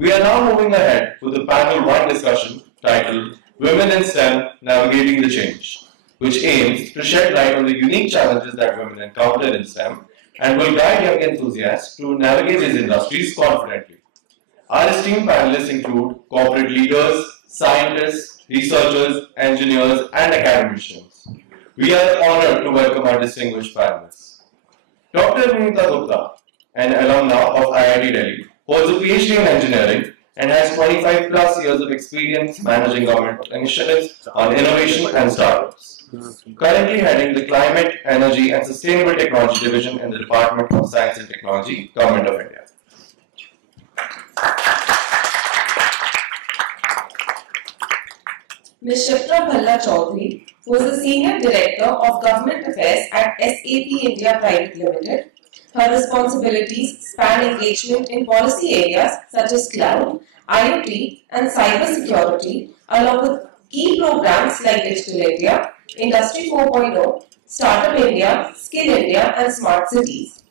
We are now moving ahead with the panel 1 discussion titled Women in STEM Navigating the Change, which aims to shed light on the unique challenges that women encounter in STEM and will guide young enthusiasts to navigate these industries confidently. Our esteemed panelists include corporate leaders, scientists, researchers, engineers, and academicians. We are honored to welcome our distinguished panelists. Dr. Anita Gupta, an alumna of IIT Delhi, holds a PhD in engineering and has 25 plus years of experience managing government initiatives on innovation and startups. Currently heading the Climate, Energy and Sustainable Technology Division in the Department of Science and Technology, Government of India. Ms. Shipra Chowdhary, who is the Senior Director of Government Affairs at SAP India Private Limited. Her responsibilities span engagement in policy areas such as cloud, IoT and cyber security, along with key programs like Digital India, Industry 4.0, Startup India, Skill India and Smart Cities.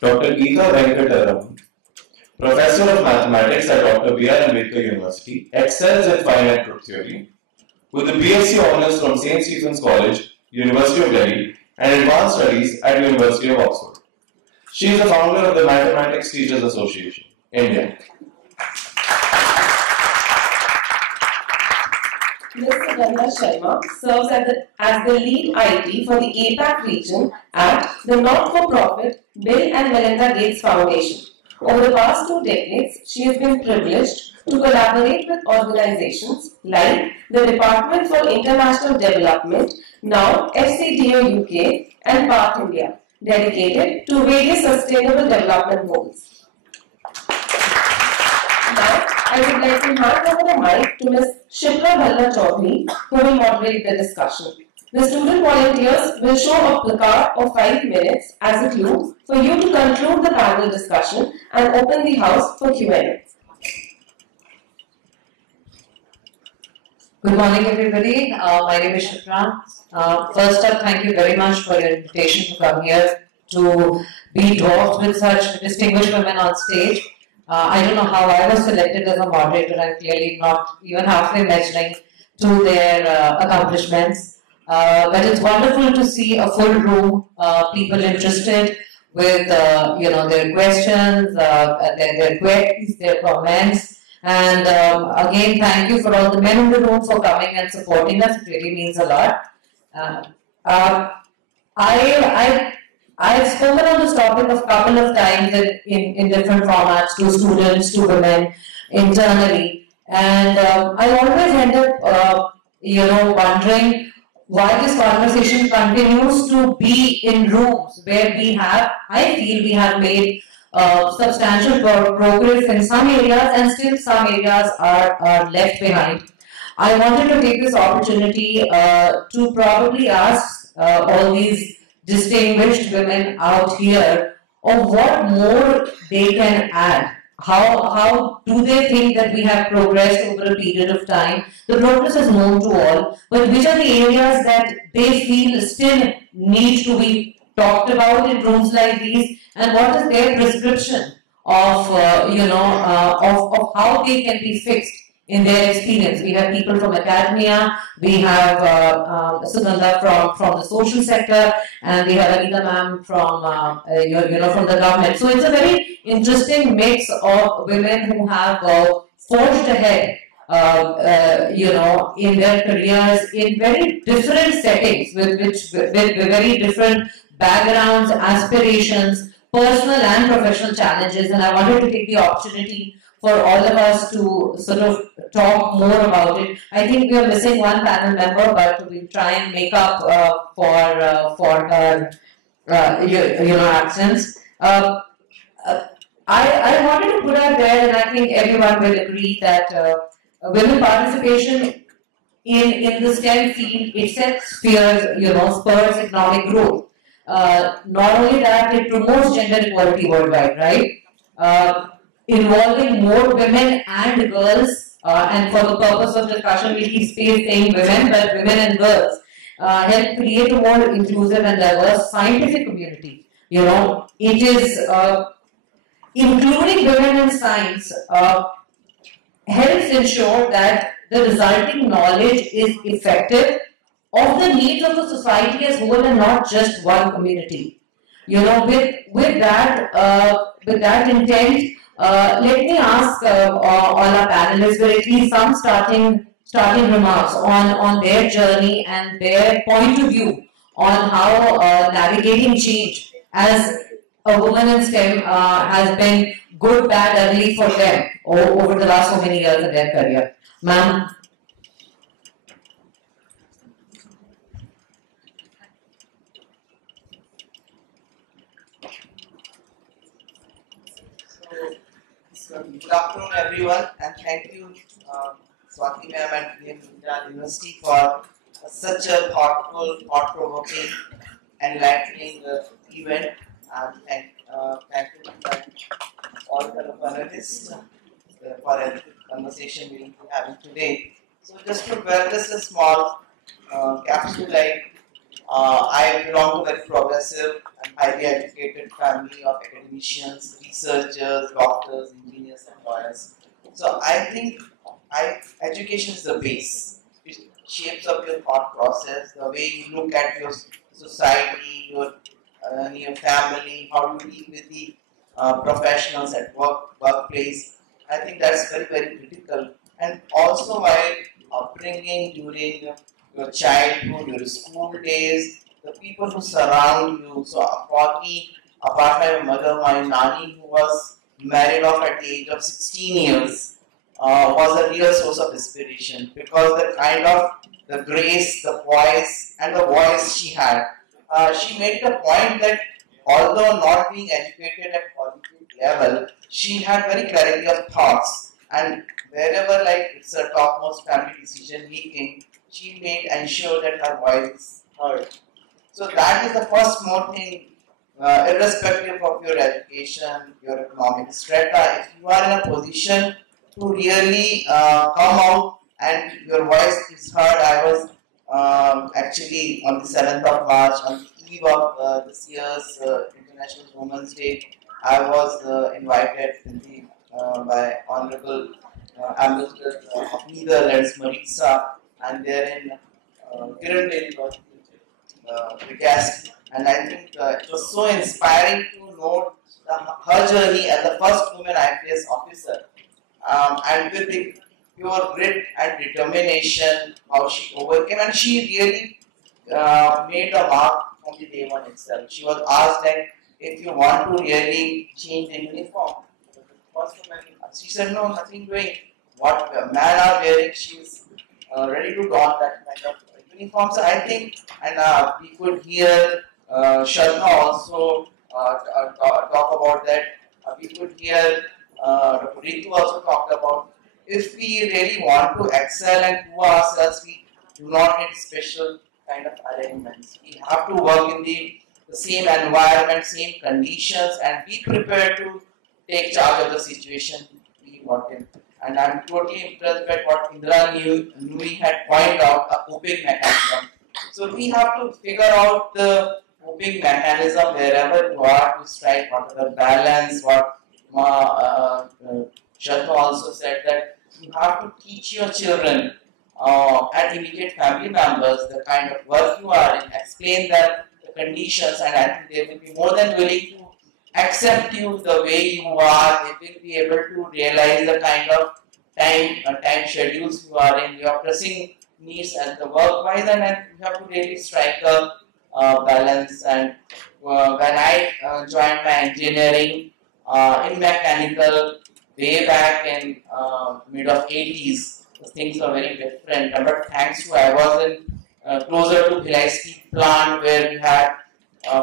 Dr. Geetha Venkataraman, Professor of Mathematics at Dr. B.R. Ambedkar University, excels in finite group theory, with a BSc Honours from St. Stephen's College, University of Delhi, and Advanced Studies at University of Oxford. She is the founder of the Mathematics Teachers Association, India. Ms. Sugandha serves as the lead IT for the APAC region at the not-for-profit Bill and Melinda Gates Foundation. Over the past 2 decades, she has been privileged to collaborate with organizations like the Department for International Development, now FCDO UK, and Path India, dedicated to various sustainable development goals. Now, I would like to hand over the mic to Ms. Shipra Chowdhary, who will moderate the discussion. The student volunteers will show a placard of 5 minutes as a clue for you to conclude the panel discussion and open the house for Q&A. Good morning, everybody. My name is Shipra. First up, thank you very much for your invitation to come here to be dwarfed with such distinguished women on stage. I don't know how I was selected as a moderator. I'm clearly not even halfway measuring to their accomplishments. But it's wonderful to see a full room, people interested with their questions, their queries, their comments. And again, thank you for all the men in the room for coming and supporting us. It really means a lot. I've spoken on this topic a couple of times in different formats to students, to women, internally. And I always end up, wondering why this conversation continues to be in rooms where I feel we have made substantial progress in some areas and still some areas are left behind. I wanted to take this opportunity to probably ask all these distinguished women out here of what more they can add. How do they think that we have progressed over a period of time? The progress is known to all, but which are the areas that they feel still need to be talked about in rooms like these, and what is their prescription of how they can be fixed in their experience? We have people from academia, we have Sugandha from the social sector, and we have Anita ma'am from from the government. So it's a very interesting mix of women who have forged ahead, in their careers in very different settings, with very different backgrounds, aspirations, personal and professional challenges. And I wanted to take the opportunity for all of us to sort of talk more about it. I think we are missing one panel member, but we'll try and make up for her absence. I wanted to put out there, and I think everyone will agree that women participation in the STEM field itself spurs economic growth. Not only that, it promotes gender equality worldwide, right? Involving more women and girls, and for the purpose of discussion, we keep space saying women, but women and girls. help create a more inclusive and diverse scientific community. It is including women in science helps ensure that the resulting knowledge is effective of the needs of the society as whole and not just one community. With that intent, let me ask all our panelists with at least some starting remarks on their journey and their point of view on how navigating change as a woman in STEM has been good, bad, ugly for them over the last so many years of their career. Ma'am. Good afternoon, everyone, and thank you, Swati ma'am and BMU University for such a thoughtful, thought-provoking, enlightening event. And thank you to all the panelists for a conversation we will be having today. So, just to dwell this a small capsule, I belong to a very progressive and highly educated family of academicians, researchers, doctors, engineers, and lawyers. So I think education is the base. It shapes up your thought process, the way you look at your society, your family, how you deal with the professionals at workplace. I think that's very, very critical. And also while upbringing during your childhood, your school days, the people who surround you. So for me, apart from my mother, my nanny, who was married off at the age of 16 years, was a real source of inspiration, because the kind of the grace, the poise, and the voice she had, she made it a point that although not being educated at collegiate level, she had very clarity of thoughts, and wherever it's a topmost family decision making, she made ensure that her voice is heard. So that is the first more thing, irrespective of your education, your economic strata. If you are in a position to really come out and your voice is heard. I was actually on the 7th of March, on the eve of this year's International Women's Day, I was invited by Honorable Ambedkar of Netherlands, Marisa, and therein Kiran Bedi was the guest, and I think it was so inspiring to note her journey as the first woman IPS officer, and with the pure grit and determination, how she overcame, and she really made a mark from the day one itself. She was asked that if you want to really change the uniform, first woman, she said no, nothing doing. What men are wearing, she is ready to don that kind of uniform. So I think, and we could hear Sharma also talk about that. We could hear Ritu also talked about, if we really want to excel and do ourselves, we do not need special kind of arrangements. We have to work in the same environment, same conditions, and be prepared to take charge of the situation we want in. And I'm totally impressed by what Indra Nui had pointed out, a coping mechanism. So we have to figure out the coping mechanism wherever you are to strike what are the balance, what Shata also said, that you have to teach your children and immediate family members the kind of work you are in, explain them the conditions, and I think they will be more than willing to accept you the way you are. They will be able to realize the kind of time schedules you are in, your pressing needs and the work-wise, and you have to really strike a balance. And when I joined my engineering in mechanical way back in mid of 80s, things were very different. But thanks to I was in closer to Bhalla steel plant, where we had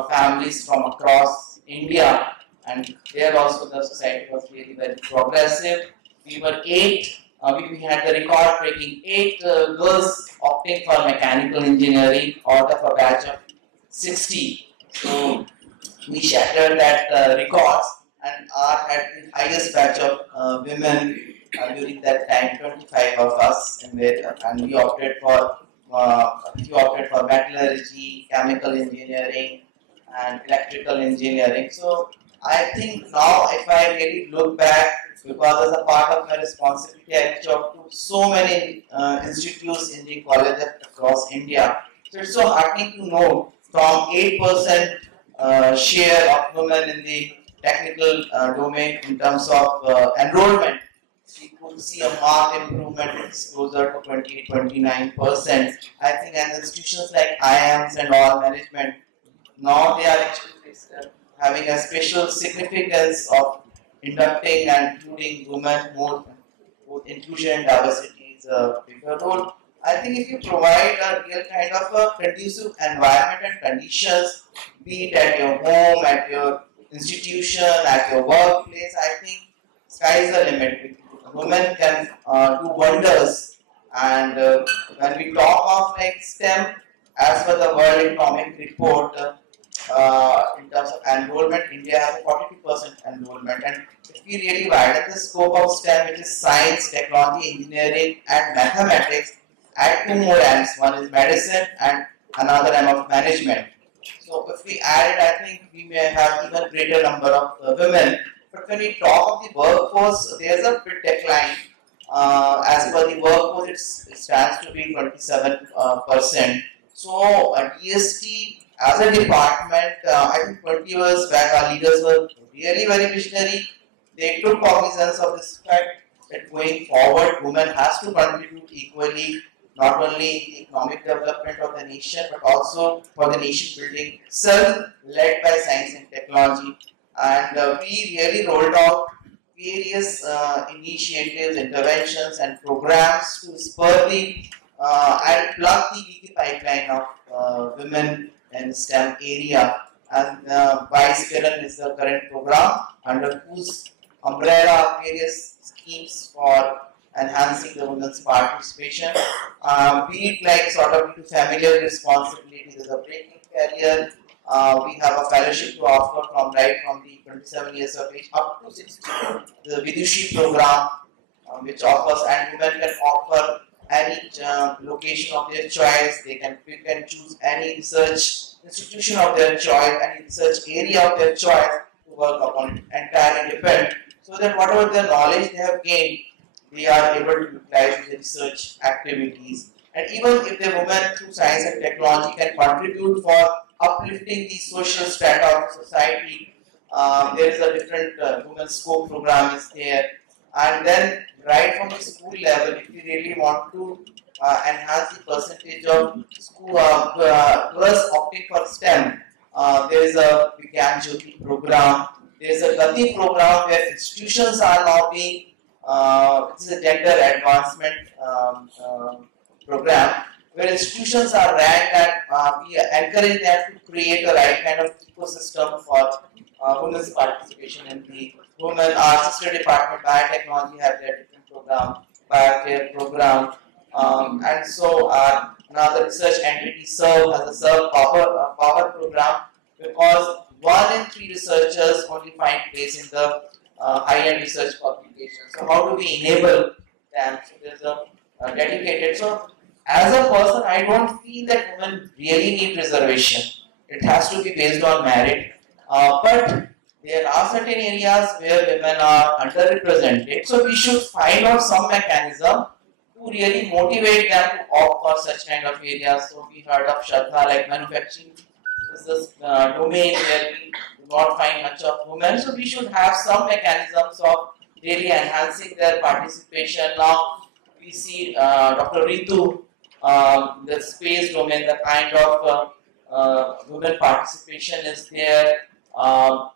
families from across India, and there also the society was really very progressive. We were 8, we had the record breaking 8 girls opting for mechanical engineering out of a batch of 60. So we shattered that records and had the highest batch of women during that time, 25 of us, and we opted for few opted for metallurgy, chemical engineering, and electrical engineering. So I think now, if I really look back, because as a part of my responsibility, I reach out to so many institutes, engineering colleges across India. So it's so heartening to know from 8% share of women in the technical domain in terms of enrollment, we could see a marked improvement. It's closer to 20-29%. I think, and institutions like IIMs and all management, now they are actually having a special significance of inducting and including women more. Both inclusion and diversity is a bigger role. I think if you provide a real kind of a conducive environment and conditions, be it at your home, at your institution, at your workplace, I think sky is the limit. Women can do wonders. And when we talk of like STEM, as per the World Economic Report, in terms of enrollment, India has a 42% enrollment. And if we really widen the scope of STEM, which is science, technology, engineering, and mathematics, add two more M's. One is medicine and another M of management. So if we add it, I think we may have even greater number of women. But when we talk of the workforce, there is a bit decline. As per the workforce, it stands to be 27%. So DST as a department, I think 20 years back, our leaders were really very visionary. They took cognizance of this fact that going forward, women has to contribute equally, not only the economic development of the nation, but also for the nation building itself, led by science and technology. And we really rolled out various initiatives, interventions, and programs to spur the and plug the leaky pipeline of women in STEM area. And Vice Kiran is the current program under whose umbrella various schemes for enhancing the women's participation. Be it like sort of familiar responsibilities as a breaking career. We have a fellowship to offer from the 27 years of age up to 60. The Vidushi program, which offers, and women can offer any location of their choice. They can pick and choose any research institution of their choice, any research area of their choice to work upon it, entirely independent, so that whatever their knowledge they have gained, they are able to utilize in the research activities. And even if the women through science and technology can contribute for uplifting the social strata of society, there is a different women's scope program is there. And then right from the school level, if you really want to enhance the percentage of school girls opting for STEM, there is a Vigyan Jyoti program. There is a Gati program where institutions are now being, it is a gender advancement program, where institutions are ranked and we encourage them to create the right kind of ecosystem for women's participation in the women. Our sister department, biotechnology, have their different program, biocare program, and so another research entity serve as a serve power program, because 1 in 3 researchers only find place in the high-end research publications. So how do we enable them? So there's a dedicated. So as a person, I don't feel that women really need reservation. It has to be based on merit. But there are certain areas where women are underrepresented. So we should find out some mechanism to really motivate them to opt for such kind of areas. So we heard of Shraddha, like manufacturing is this domain where we do not find much of women. So we should have some mechanisms of really enhancing their participation. Now we see Dr. Ritu, the space domain, the kind of women participation is there.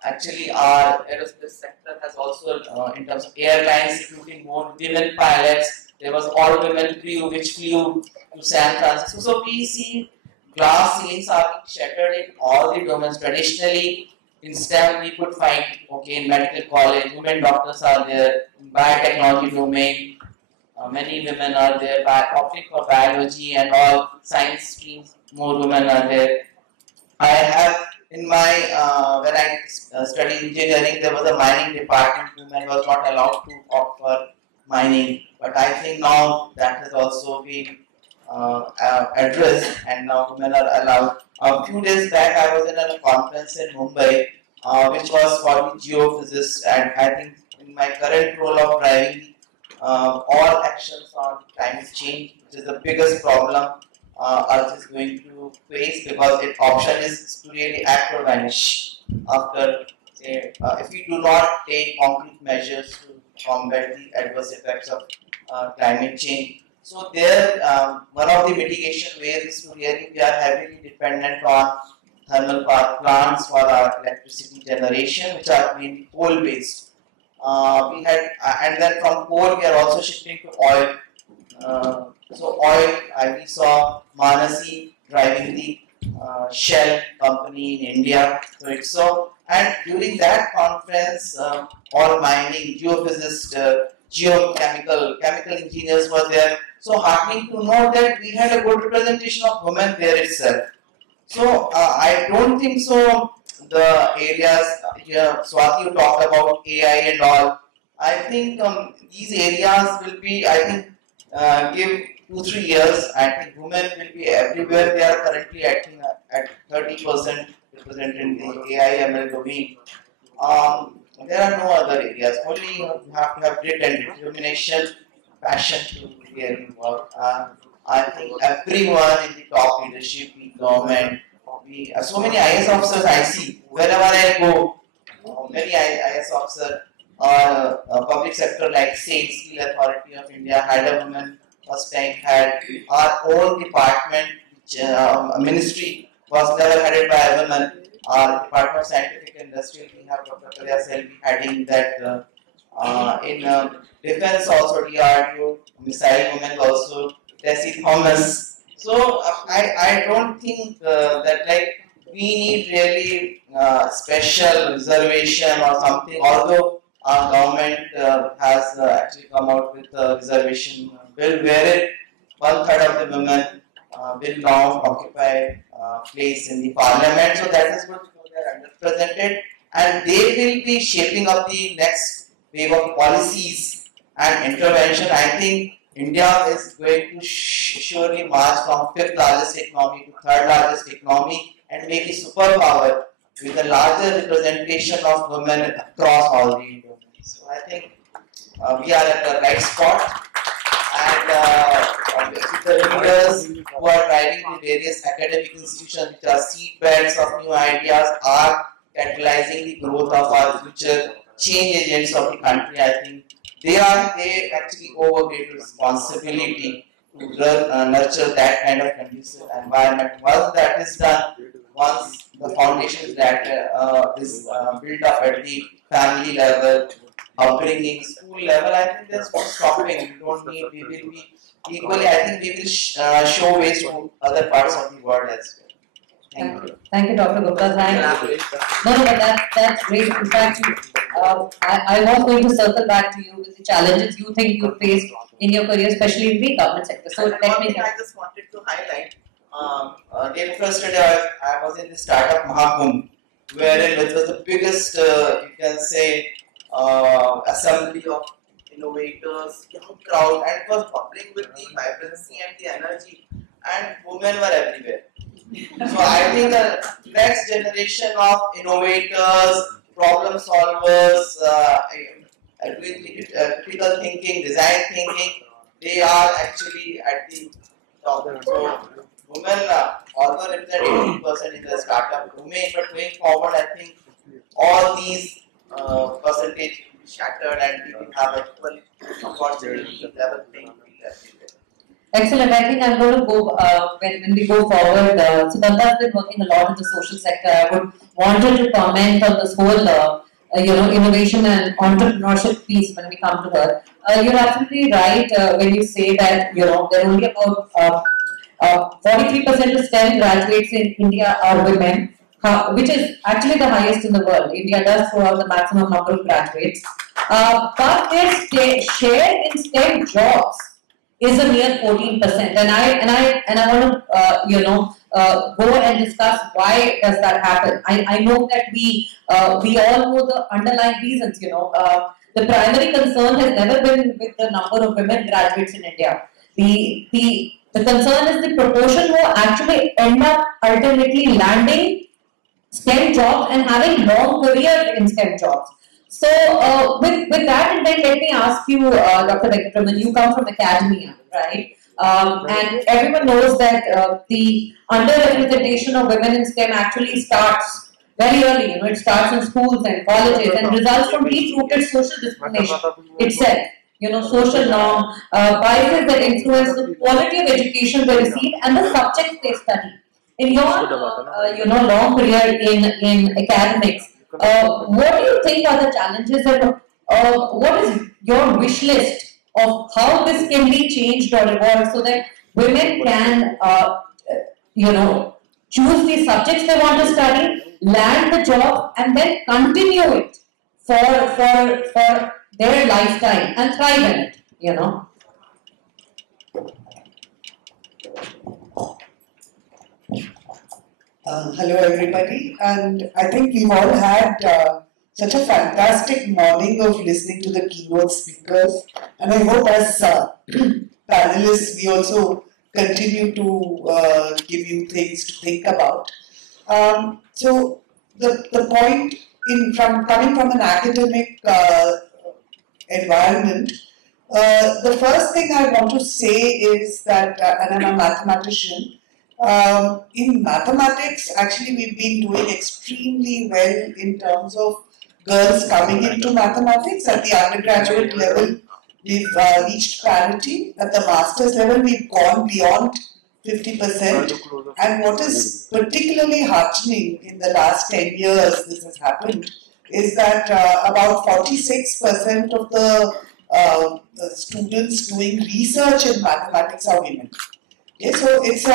Actually, our aerospace sector has also, in terms of airlines, recruiting more women pilots. There was all women crew which flew to San Francisco. So we see glass ceilings are being shattered in all the domains. Traditionally, in STEM, we could find, okay, in medical college, women doctors are there. In biotechnology domain, many women are there. Opting for biology and all science streams, more women are there. I have in my when I studied engineering, there was a mining department. Women was not allowed to opt for mining, but I think now that has also been addressed, and now women are allowed. A few days back, I was in a conference in Mumbai, which was for the geophysicists, and I think in my current role of driving all actions on climate change, which is the biggest problem Earth is going to face, because its option is to really act or vanish after, say, if we do not take concrete measures to combat the adverse effects of climate change. So there, one of the mitigation ways is to really, we are heavily dependent on thermal power plants for our electricity generation, which are mainly coal based. We had, and then from coal we are also shifting to oil. So oil, we saw Manasi driving the Shell company in India. So and during that conference, all mining, geophysicists, chemical engineers were there. So heartening to know that we had a good representation of women there itself. So I don't think so. The areas here, Swati, you talked about AI and all. I think these areas will be, I think, give 2-3 years. I think women will be everywhere. They are currently acting at 30% represented in the AI ML domain. There are no other areas. Only you have to have grit and determination, passion to really work. I think everyone in the top leadership, the government, so many IS officers I see wherever I go. Many IS officers or public sector like Steel Authority of India had a woman. First time had our own department, ministry was never headed by a woman. Our Department of Scientific Industry, we have Dr. Kalya Selvi heading that. In defense also DRDO, missile women also, Tessie Thomas. So I don't think that like we need really special reservation or something, although our government has actually come out with a reservation bill where 1/3 of the women will now occupy place in the parliament. So that is good, they are underrepresented, and they will be shaping up the next wave of policies and intervention. I think India is going to surely march from 5th largest economy to 3rd largest economy and make a superpower with a larger representation of women across all the domains. So I think we are at the right spot, and obviously the leaders who are driving the various academic institutions which are seedbeds of new ideas are catalyzing the growth of our future change agents of the country. I think they actually owe a great responsibility to nurture that kind of conducive environment. Once that is done, once the foundation that is built up at the family level, upbringing, school level, I think there's no stopping. We don't need, we will be equally, I think we will show ways to other parts of the world as well. Thank you. Thank you, Dr. Gupta. Thank you. No, but that's great. In fact, I was going to circle back to you with the challenges you think you faced in your career, especially in the government sector. So let me. I just wanted to highlight. Day before yesterday, I was in the startup Mahakumbh, wherein it was the biggest, you can say, assembly of innovators, young crowd, and it was bubbling with the vibrancy and the energy, and women were everywhere. So I think the next generation of innovators, problem solvers, critical thinking, design thinking, they are actually at the top. So women although represent 80% in the startup domain, but going forward, I think all these percentage will be shattered and we will have equal opportunity level playing field everywhere. Excellent. I think I'm going to go, when we go forward, Sugandha has been working a lot in the social sector. I would wanted to comment on this whole, innovation and entrepreneurship piece when we come to her. You're absolutely right when you say that, there are only about 43% of STEM graduates in India are women, which is actually the highest in the world. India does throw out the maximum number of graduates. But their share in STEM jobs is a mere 14%, and I want to go and discuss why does that happen. I know that we all know the underlying reasons. The primary concern has never been with the number of women graduates in India. The The concern is the proportion who actually end up ultimately landing STEM jobs and having long careers in STEM jobs. So, with that intent, let me ask you, Dr. Venkataraman, you come from academia, right? And everyone knows that the underrepresentation of women in STEM actually starts very early. It starts in schools and colleges and results from deep-rooted social discrimination itself. Social norm, biases that influence the quality of education they receive and the subjects they study. In your, long career in academics, what do you think are the challenges and what is your wish list of how this can be changed or evolved so that women can, choose the subjects they want to study, land the job, and then continue it for their lifetime and thrive in it, Hello everybody, and I think we've all had such a fantastic morning of listening to the keynote speakers, and I hope as panelists we also continue to give you things to think about. So the point coming from an academic environment, the first thing I want to say is that, and I'm a mathematician, in mathematics, actually we've been doing extremely well in terms of girls coming into mathematics. At the undergraduate level, we've reached parity. At the master's level, we've gone beyond 50%. And what is particularly heartening in the last 10 years this has happened is that about 46% of the students doing research in mathematics are women. Okay, so it's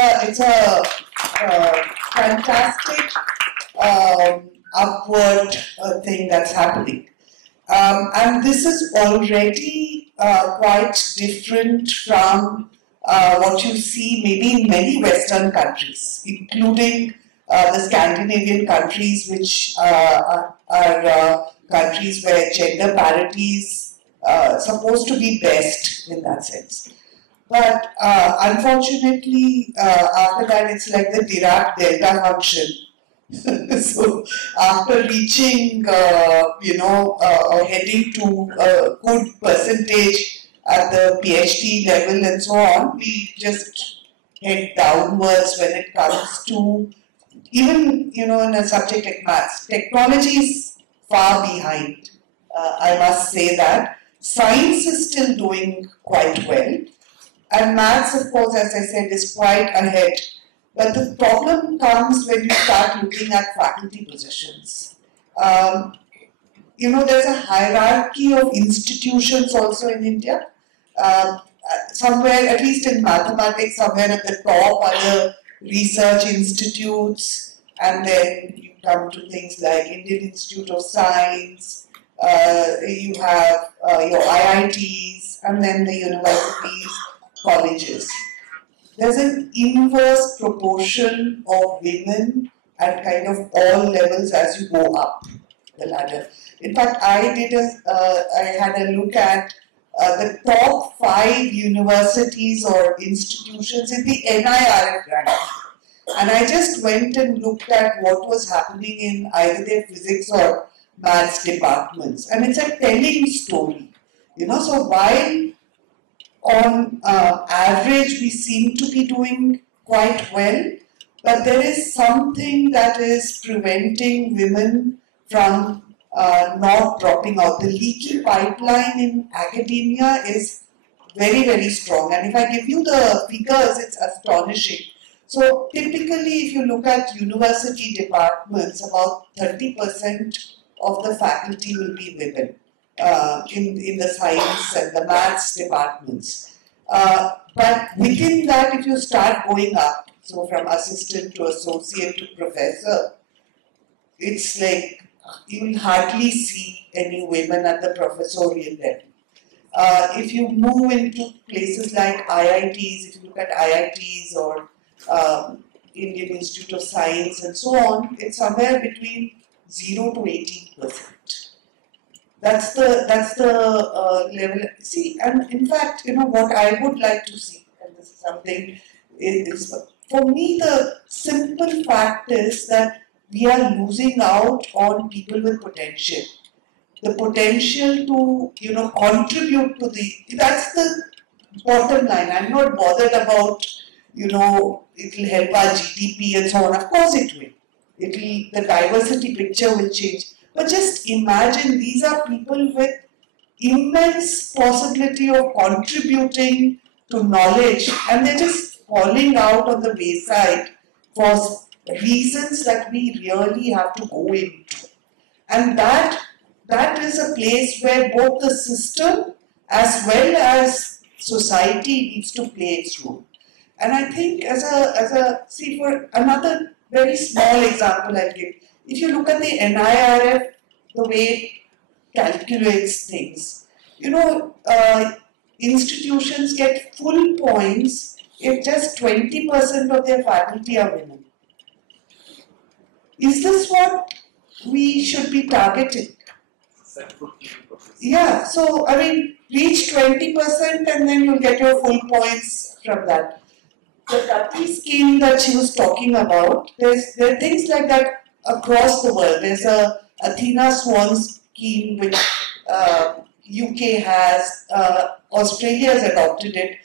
a fantastic upward thing that's happening, and this is already quite different from what you see maybe in many Western countries, including the Scandinavian countries, which are countries where gender parity is supposed to be best in that sense. But unfortunately, after that, it's like the Dirac delta function. So after reaching, or heading to a good percentage at the PhD level and so on, we just head downwards when it comes to even, in a subject like maths. Technology is far behind, I must say that. Science is still doing quite well. And maths, of course, as I said, is quite ahead. But the problem comes when you start looking at faculty positions. There's a hierarchy of institutions also in India. Somewhere, at least in mathematics, somewhere at the top are the research institutes, and then you come to things like Indian Institute of Science, you have your IITs, and then the universities, colleges. There's an inverse proportion of women at kind of all levels as you go up the ladder. In fact, I had a look at the top 5 universities or institutions in the NIRF ranking. And I just went and looked at what was happening in either their physics or maths departments. And it's a telling story. So while on average we seem to be doing quite well, but there is something that is preventing women from not dropping out. The leaky pipeline in academia is very, very strong. And if I give you the figures, it's astonishing. So typically, if you look at university departments, about 30% of the faculty will be women in the science and the maths departments. But within that, if you start going up, so from assistant to associate to professor, it's like you will hardly see any women at the professorial level. If you move into places like IITs, if you look at IITs or Indian Institute of Science and so on, it's somewhere between 0 to 18%. That's the level. See, and in fact, what I would like to see, and this is something. For me, the simple fact is that we are losing out on people with potential. The potential to, contribute to that's the bottom line. I'm not bothered about, it will help our GDP and so on. Of course it will. The diversity picture will change. But just imagine these are people with immense possibility of contributing to knowledge, and they're just falling out on the wayside for reasons that we really have to go into. And that is a place where both the system as well as society needs to play its role. And I think for another very small example I'll give, if you look at the NIRF, the way it calculates things, institutions get full points if just 20% of their faculty are women. Is this what we should be targeting? Yeah, so reach 20% and then you'll get your full points from that. The Gupta scheme that she was talking about, there are things like that across the world. There's a Athena Swan scheme which UK has, Australia has adopted it.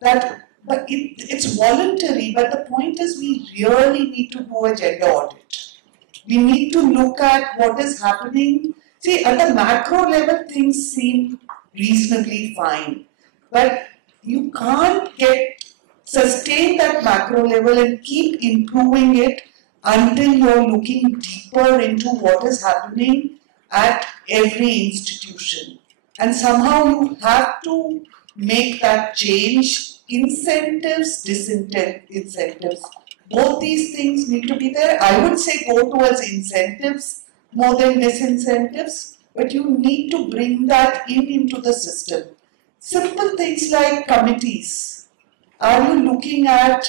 But it's voluntary, but the point is we really need to do a gender audit. We need to look at what is happening. See, at the macro level, things seem reasonably fine, but you can't sustain that macro level and keep improving it until you're looking deeper into what is happening at every institution. And somehow you have to make that change. Incentives, disincentives. Both these things need to be there. I would say go towards incentives more than disincentives, but you need to bring that into the system. Simple things like committees. Are you looking at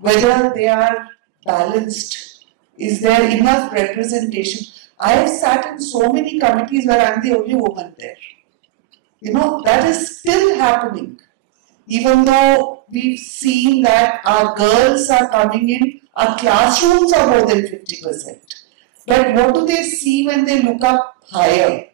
whether they are balanced? Is there enough representation? I have sat in so many committees where I'm the only woman there. That is still happening. Even though we've seen that our girls are coming in, our classrooms are more than 50%. But what do they see when they look up higher?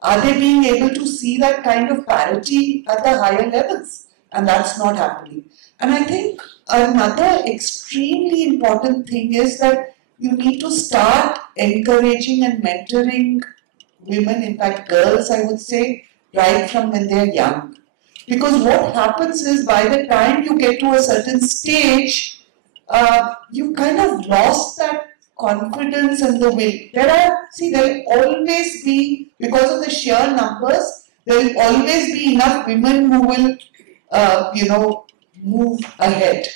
Are they being able to see that kind of parity at the higher levels? And that's not happening. And I think another extremely important thing is that you need to start encouraging and mentoring women, in fact girls I would say, right from when they're young. Because what happens is by the time you get to a certain stage, you kind of lost that confidence and the will. There will always be, because of the sheer numbers, there will always be enough women who will, move ahead.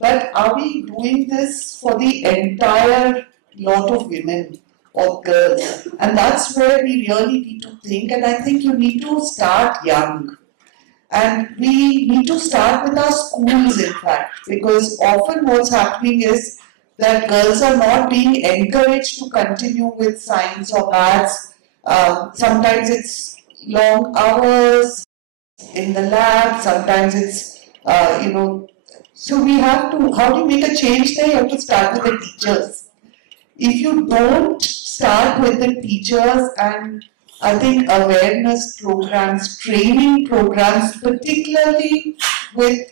But are we doing this for the entire lot of women or girls? And that's where we really need to think, and I think you need to start young. And we need to start with our schools, in fact, because often what's happening is that girls are not being encouraged to continue with science or maths. Sometimes it's long hours in the lab, sometimes it's, so we have to, how do you make a change there? You have to start with the teachers. If you don't start with the teachers, and I think awareness programs, training programs, particularly with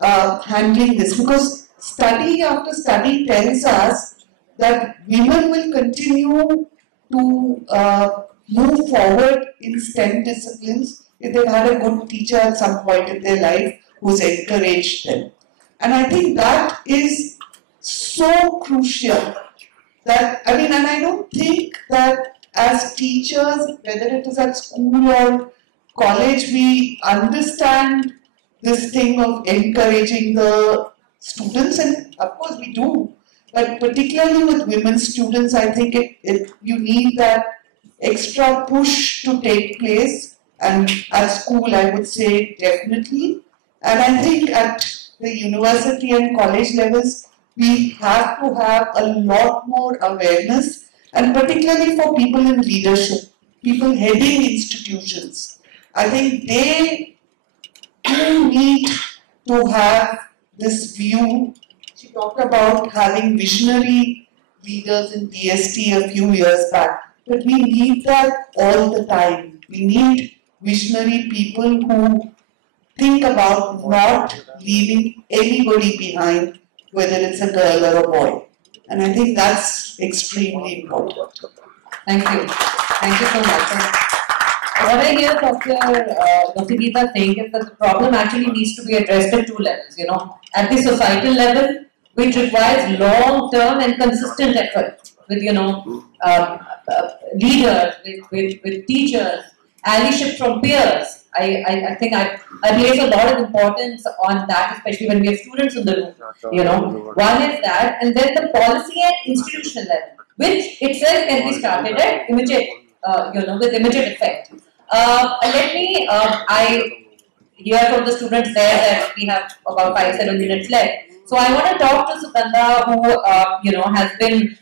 handling this, because study after study tells us that women will continue to move forward in STEM disciplines if they've had a good teacher at some point in their life who's encouraged them. And I think that is so crucial that, and I don't think that as teachers, whether it is at school or college, we understand this thing of encouraging the students, and of course we do, but particularly with women students, I think you need that extra push to take place, and at school I would say definitely, and I think at the university and college levels we have to have a lot more awareness, and particularly for people in leadership, people heading institutions. I think they do need to have this view. She talked about having visionary leaders in DST a few years back, but we need that all the time. We need visionary people who think about not leaving anybody behind, whether it's a girl or a boy. And I think that's extremely important. Thank you. Thank you so much. What I hear Dr. Geetha saying is that the problem actually needs to be addressed at two levels. At the societal level, which requires long-term and consistent effort with leaders, with teachers, allyship from peers. I think I place a lot of importance on that, especially when we have students in the room. One is that, and then the policy and institutional level, which itself can be started at immediate, with immediate effect. Let me, I hear from the students there that we have about 5-7 minutes left. So I want to talk to Sugandha, who has been.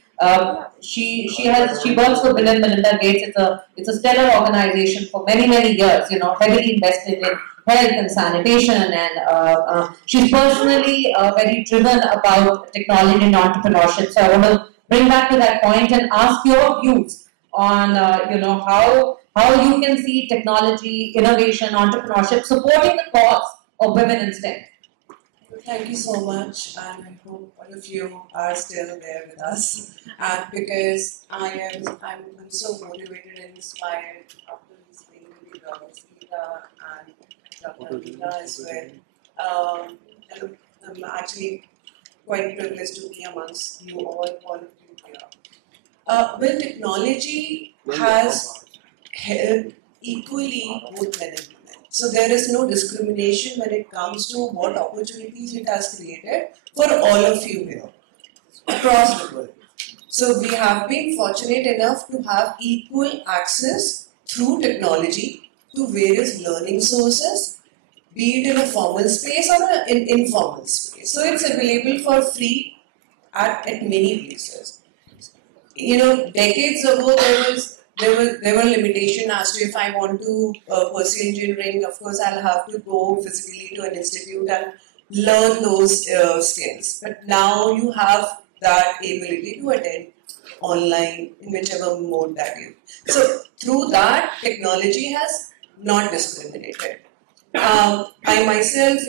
She works for Bill and Melinda Gates. It's a stellar organization for many years. Heavily invested in health and sanitation, and she's personally very driven about technology and entrepreneurship. So I want to bring back to that point and ask your views on how you can see technology, innovation, entrepreneurship supporting the cause of women in STEM. Thank you so much, and I hope all of you are still there with us. And because I'm so motivated and inspired after listening to the Geetha and Dr. Anita as well. And I'm actually quite privileged to be amongst you all of you here. Well, technology has helped equally both men and women. So there is no discrimination when it comes to what opportunities it has created for all of you here across the world. So we have been fortunate enough to have equal access through technology to various learning sources, be it in a formal space or an informal space. So it's available for free at many places. Decades ago there were limitations as to if I want to pursue engineering, of course I'll have to go physically to an institute and learn those skills. But now you have that ability to attend online in whichever mode that you. So through that, technology has not discriminated. I myself,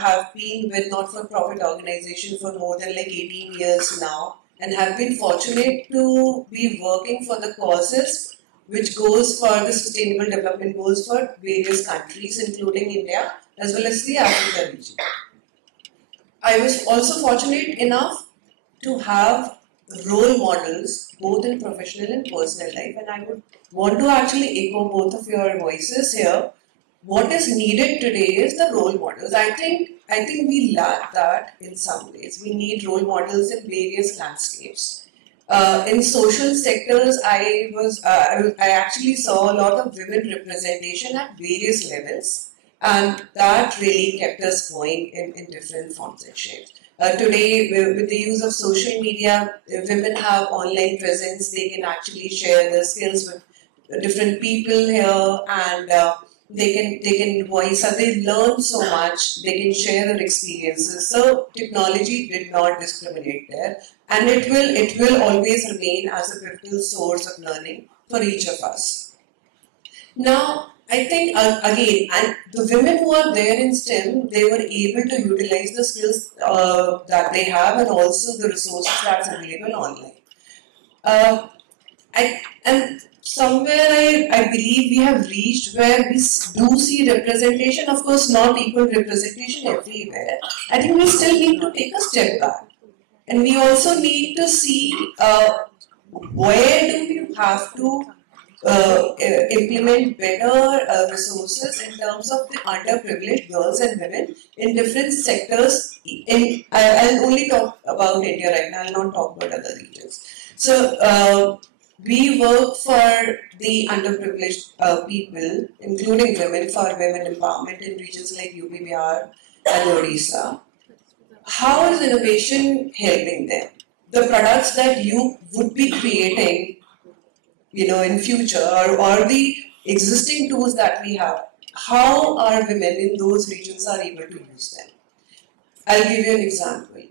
have been with not-for-profit organization for more than 18 years now, and have been fortunate to be working for the causes which goes for the Sustainable Development Goals for various countries, including India, as well as the Africa region. I was also fortunate enough to have role models, both in professional and personal life, and I would want to actually echo both of your voices here. What is needed today is the role models. I think we lack that in some ways. We need role models in various landscapes. In social sectors, I actually saw a lot of women representation at various levels, and that really kept us going in different forms and shapes. Today, with the use of social media, women have online presence. They can actually share their skills with different people here, and they can voice, and they learn so much. They can share their experiences. So technology did not discriminate there, and it will always remain as a pivotal source of learning for each of us. Now, I think again, and the women who are there in STEM, they were able to utilize the skills that they have, and also the resources that's available online. And somewhere I believe we have reached where we do see representation, of course not equal representation everywhere. I think we still need to take a step back, and we also need to see where do we have to implement better resources in terms of the underprivileged girls and women in different sectors. I'll only talk about India right now, I'll not talk about other regions. So we work for the underprivileged people, including women, for women empowerment in regions like UP, Bihar and Odisha. How is innovation helping them? The products that you would be creating, in future, or the existing tools that we have, how our women in those regions are able to use them? I'll give you an example.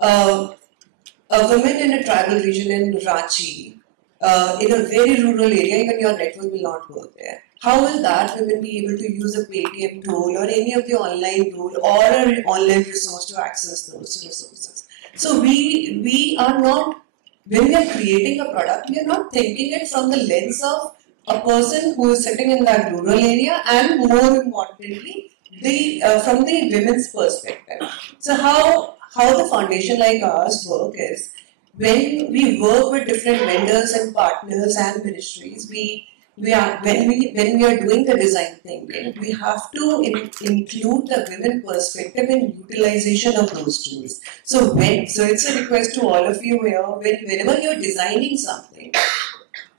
A woman in a tribal region in Ranchi, in a very rural area, even your network will not work there. How will that woman be able to use a Paytm tool or any of the online tool or an online resource to access those resources? So we are not, when we are creating a product, we are not thinking it from the lens of a person who is sitting in that rural area, and more importantly, from the women's perspective. So how the foundation like ours work is, when we work with different vendors and partners and ministries, when we are doing the design thinking, we have to include the women perspective in utilization of those tools. So it's a request to all of you here, whenever you're designing something,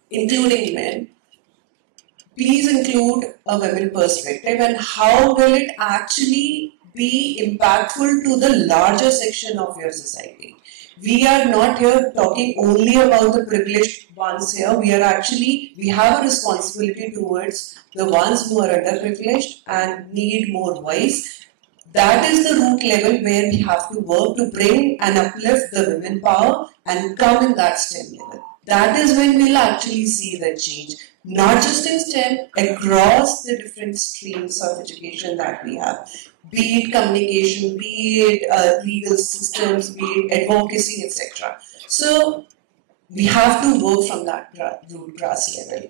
including men, please include a women perspective, and how will it actually be impactful to the larger section of your society. We are not here talking only about the privileged ones here. We have a responsibility towards the ones who are underprivileged and need more voice. That is the root level where we have to work to bring and uplift the women power and come in that STEM level. That is when we'll actually see the change. Not just in STEM, across the different streams of education that we have. Be it communication, be it legal systems, be it advocacy, etc. So we have to work from that root grass level.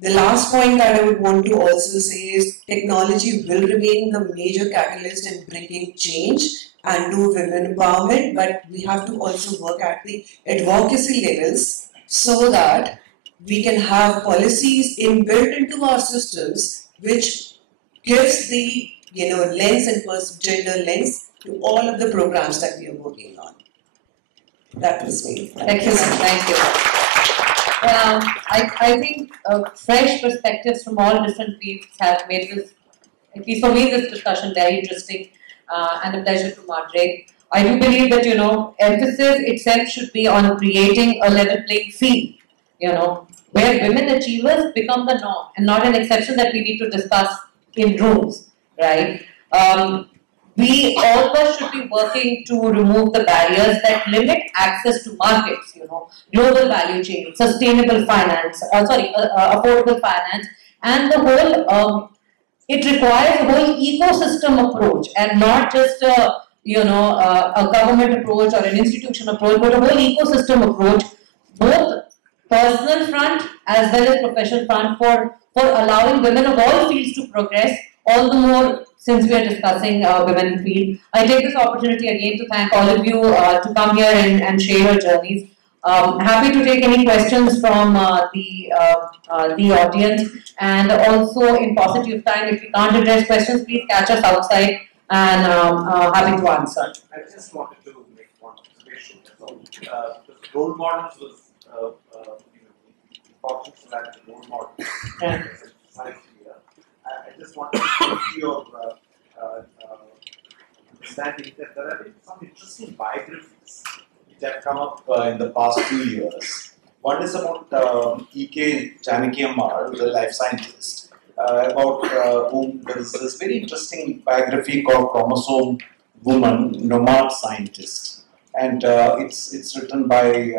The last point that I would want to also say is technology will remain the major catalyst in bringing change and do women empowerment, but we have to also work at the advocacy levels so that we can have policies inbuilt into our systems which gives the lens and gender lens to all of the programs that we are working on. That was me. Thank you. Thank you. I think fresh perspectives from all different fields have made this, at least for me, this discussion very interesting and a pleasure to moderate. I do believe that, emphasis itself should be on creating a level playing field, where women achievers become the norm and not an exception that we need to discuss in rooms, right? We all of us should be working to remove the barriers that limit access to markets, global value chain, sustainable finance, affordable finance, and the whole, it requires a whole ecosystem approach and not just a government approach or an institution approach, but a whole ecosystem approach, both personal front as well as professional front for allowing women of all fields to progress, all the more since we are discussing women in field. I take this opportunity again to thank all of you to come here and share your journeys. Happy to take any questions from the audience, and also in paucity of time, if you can't address questions, please catch us outside, and happy to answer. I just wanted to make one observation. The role models was important to that role model. Yeah. I just wanted to give your understanding that there have been some interesting biographies which have come up in the past 2 years. One is about E.K. Janaki-Ammal, the life scientist, about whom there is this very interesting biography called Chromosome Woman, Nomad Scientist. And it's written by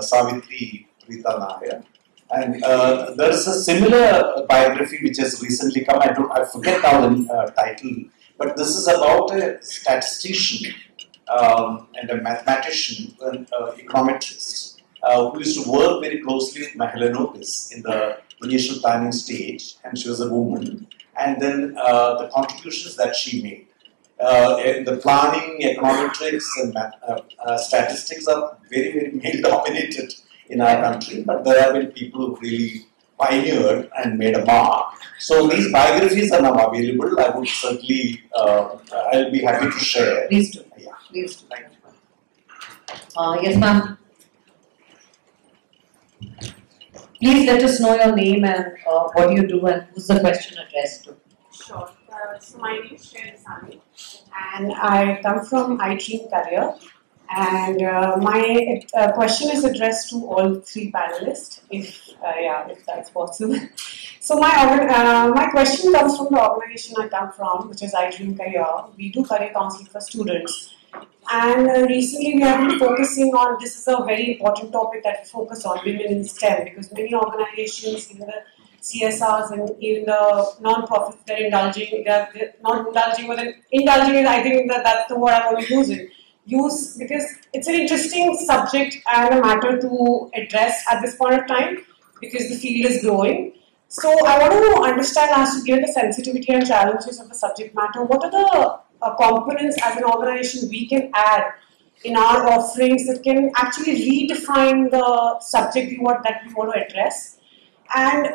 Savitri Preeta. And there is a similar biography which has recently come. I forget now the title, but this is about a statistician and a mathematician, an econometrist, who used to work very closely with Mahalanobis in the initial planning stage, and she was a woman. And then the contributions that she made. In the planning, econometrics, and statistics are very, very male-dominated in our country, but there have been people who really pioneered and made a mark. So these biographies are now available. I would certainly, I'll be happy to share. Please do. Yeah. Please do. Thank you. Yes, ma'am. Please let us know your name and what you do and who's the question addressed to. Sure. So my name is Shipra, and I come from IT Career. And my question is addressed to all three panelists, if that's possible. So my question comes from the organization I come from, which is IT-APAC-Bill. We do career counseling for students. And recently we have been focusing on, this is a very important topic that we focus on, women in STEM, because many organizations, even the CSRs and even the non-profits, they're not indulging, but then indulging is, I think that's the word I want to use, because it's an interesting subject and a matter to address at this point of time, because the field is growing. So I want to understand, as to given the sensitivity and challenges of the subject matter, what are the components as an organization we can add in our offerings that can actually redefine the subject that we want to address. And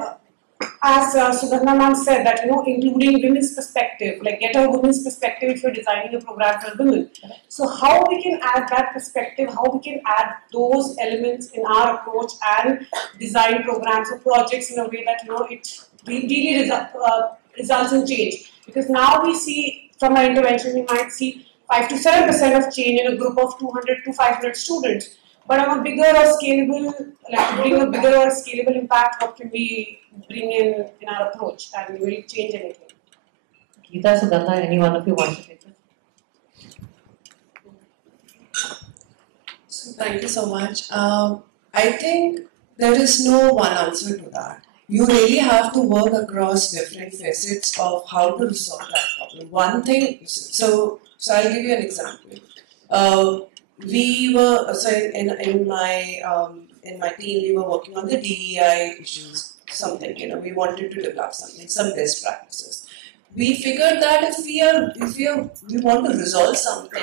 as Sugandha ma'am said, that including women's perspective, like get a women's perspective if you're designing a program for women. So how we can add that perspective, how we can add those elements in our approach and design programs or projects in a way that it really results in change. Because now we see from our intervention, we might see 5 to 7% of change in a group of 200 to 500 students. But on a bigger or scalable, like to bring a bigger or scalable impact, what can we bring in our approach, and will it change anything? Geetha, Sugandha, any one of you want to take this? So thank you so much. I think there is no one answer to that. You really have to work across different facets of how to resolve that problem. One thing, so I'll give you an example. We were in my team. We were working on the DEI issues. Something, we wanted to develop something, some best practices. We figured that if we want to resolve something,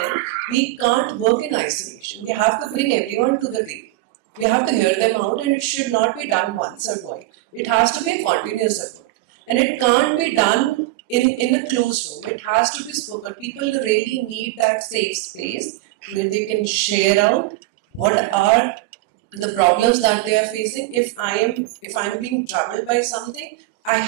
we can't work in isolation. We have to bring everyone to the table. We have to hear them out, and it should not be done once or twice. It has to be a continuous effort, and it can't be done in a closed room. It has to be spoken. People really need that safe space where they can share out what are the problems that they are facing. If I'm being troubled by something, I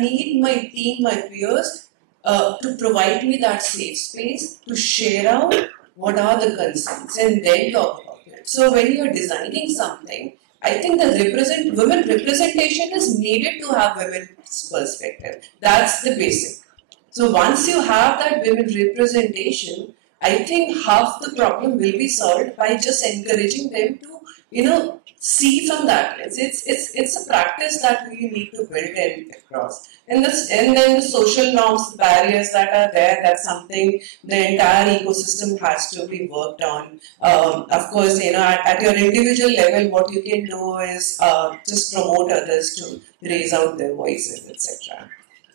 need my team, my peers, to provide me that safe space to share out what are the concerns and then talk about it. So when you are designing something, I think the women representation is needed to have women's perspective. That's the basic. So once you have that women representation, I think half the problem will be solved by just encouraging them to, see from that lens. It's a practice that we need to build and across. And then the social norms, the barriers that are there, that's something the entire ecosystem has to be worked on. Of course, at your individual level, what you can do is just promote others to raise out their voices, etc.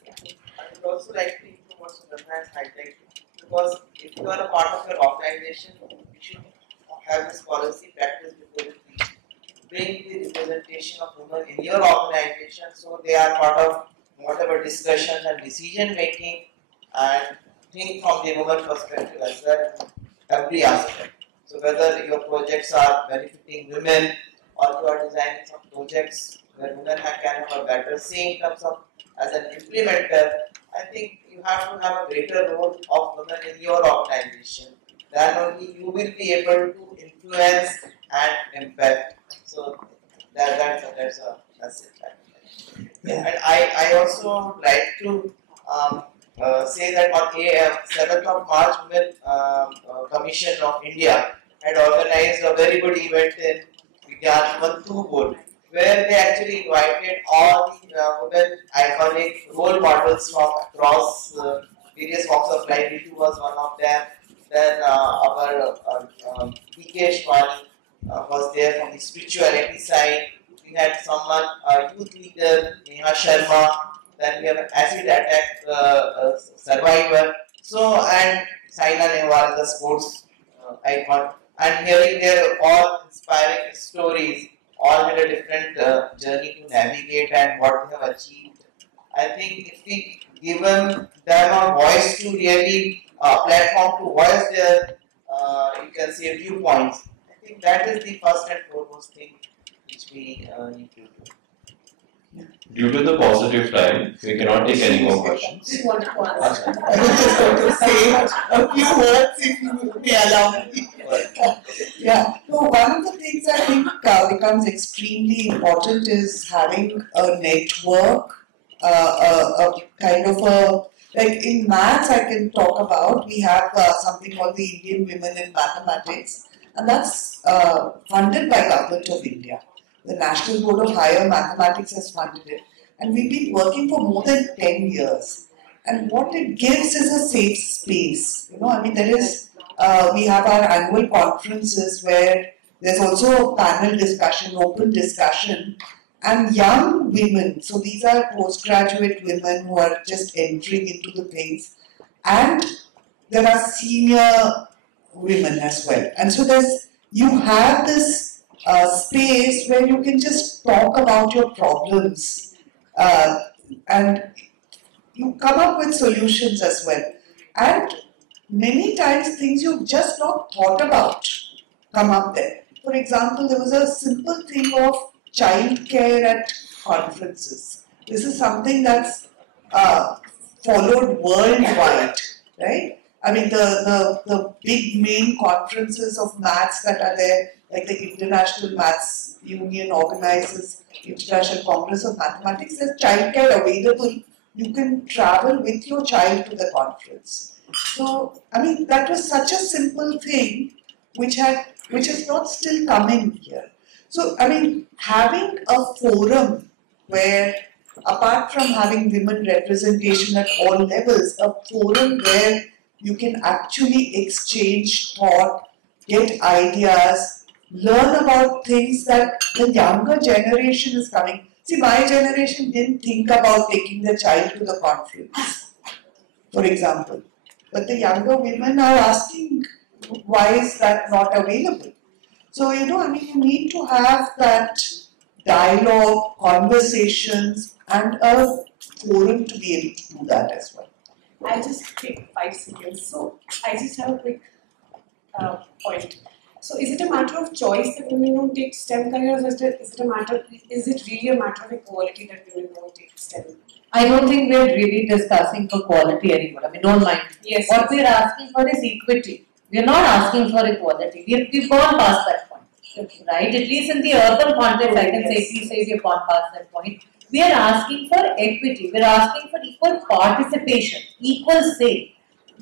I would also like to improve what Sugandha has highlighted, because if you are a part of your organization, you should have this policy practice before you bring the representation of women in your organization, so they are part of whatever discussions and decision making, and think from the woman perspective as well, every aspect. So whether your projects are benefiting women or you are designing some projects where women can have a better say in terms of as an implementer, I think you have to have a greater role of women in your organization. Then only you will be able to influence and impact. So that's it. Yeah. And I also like to say that on 7th of March, Women Commission of India had organized a very good event in Vigyan Board, where they actually invited all the women iconic role models from across various walks of life. Geetha was one of them. Then our Vikesh was there from the spirituality side. We had someone, a youth leader, Sharma. Then we have an acid attack survivor. So, and Saina Nehwal is a sports icon. And hearing their all inspiring stories, all had a different journey to navigate and what they have achieved. I think if we give them a voice to really, platform to voice their, you can say, viewpoints, I think that is the first and foremost thing which we need to do. Due to the positive time, we cannot take any more questions. Just wanted to ask. I was just going to say a few words if you would be allowed me. Yeah, no, one of the things I think becomes extremely important is having a network, a kind of a, like in maths I can talk about, we have something called the Indian Women in Mathematics, and that's funded by Govt of India. The National Board of Higher Mathematics has funded it, and we've been working for more than 10 years. And what it gives is a safe space. You know, I mean, there is, we have our annual conferences where there's also a panel discussion, open discussion, and young women. So these are postgraduate women who are just entering into the things, and there are senior women as well. And so you have this space where you can just talk about your problems and you come up with solutions as well. And many times things you've just not thought about come up there. For example, there was a simple thing of childcare at conferences. This is something that's followed worldwide, right? I mean, the big main conferences of maths that are there, like the International Maths Union organizes International Congress of Mathematics, there's childcare available. You can travel with your child to the conference. So, I mean, that was such a simple thing which is not still coming here. So, I mean, having a forum where, apart from having women representation at all levels, a forum where you can actually exchange thought, get ideas, learn about things that the younger generation is coming. See, my generation didn't think about taking the child to the conference, for example. But the younger women are asking, why is that not available? So, you know, I mean, you need to have that dialogue, conversations, and a forum to be able to do that as well. I'll just take 5 seconds. So, I just have a quick point. So, is it a matter of choice that women don't take STEM careers, or is it really a matter of equality that women don't take STEM? I don't think we're really discussing for quality anymore. I mean, don't mind. Yes. What we're asking for is equity. We're not asking for equality. We've gone past that point. Okay. Right? At least in the urban context, I can safely say we've gone past that point. We are asking for equity. We're asking for equal participation, equal say.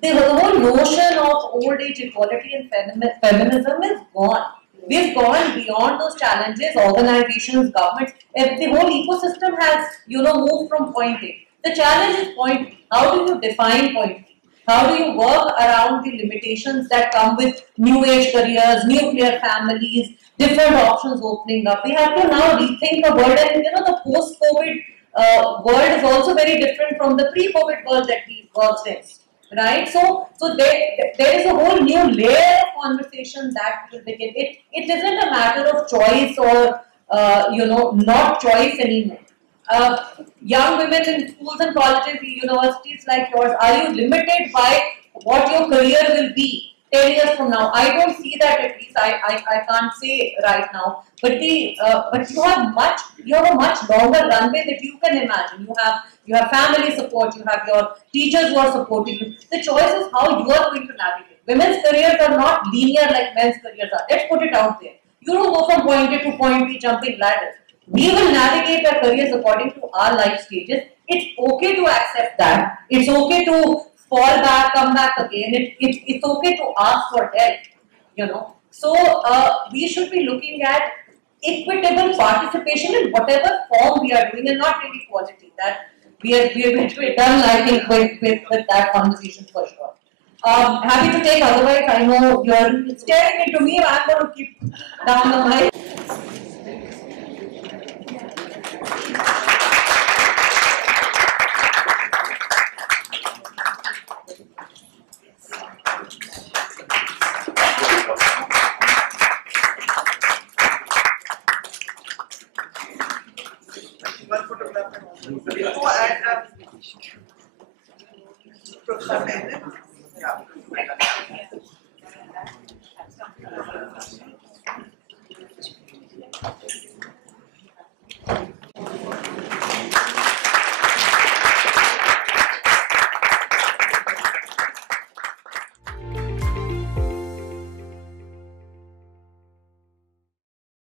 The whole notion of old age equality and feminism is gone. We've gone beyond those challenges, organizations, governments, the whole ecosystem has, moved from point A. The challenge is point B. How do you define point B? How do you work around the limitations that come with new age careers, nuclear families, different options opening up? We have to now rethink the world, and the post-COVID world is also very different from the pre-COVID world that we worked in. Right, so there is a whole new layer of conversation that will begin. It isn't a matter of choice or not choice anymore. Young women in schools and colleges, universities like yours, are you limited by what your career will be 10 years from now? I don't see that, at least I can't say right now. But you have a much longer runway that you can imagine. You have family support, you have your teachers who are supporting you. The choice is how you are going to navigate. Women's careers are not linear like men's careers are. Let's put it out there. You don't go from point A to point B jumping ladders. We will navigate our careers according to our life stages. It's okay to accept that. It's okay to fall back, come back again. It's okay to ask for help. So we should be looking at equitable participation in whatever form we are doing, and not really quality. That we are done, I think, with that conversation for sure. Happy to take, otherwise I know you're staring into me, I'm going to keep down the mic.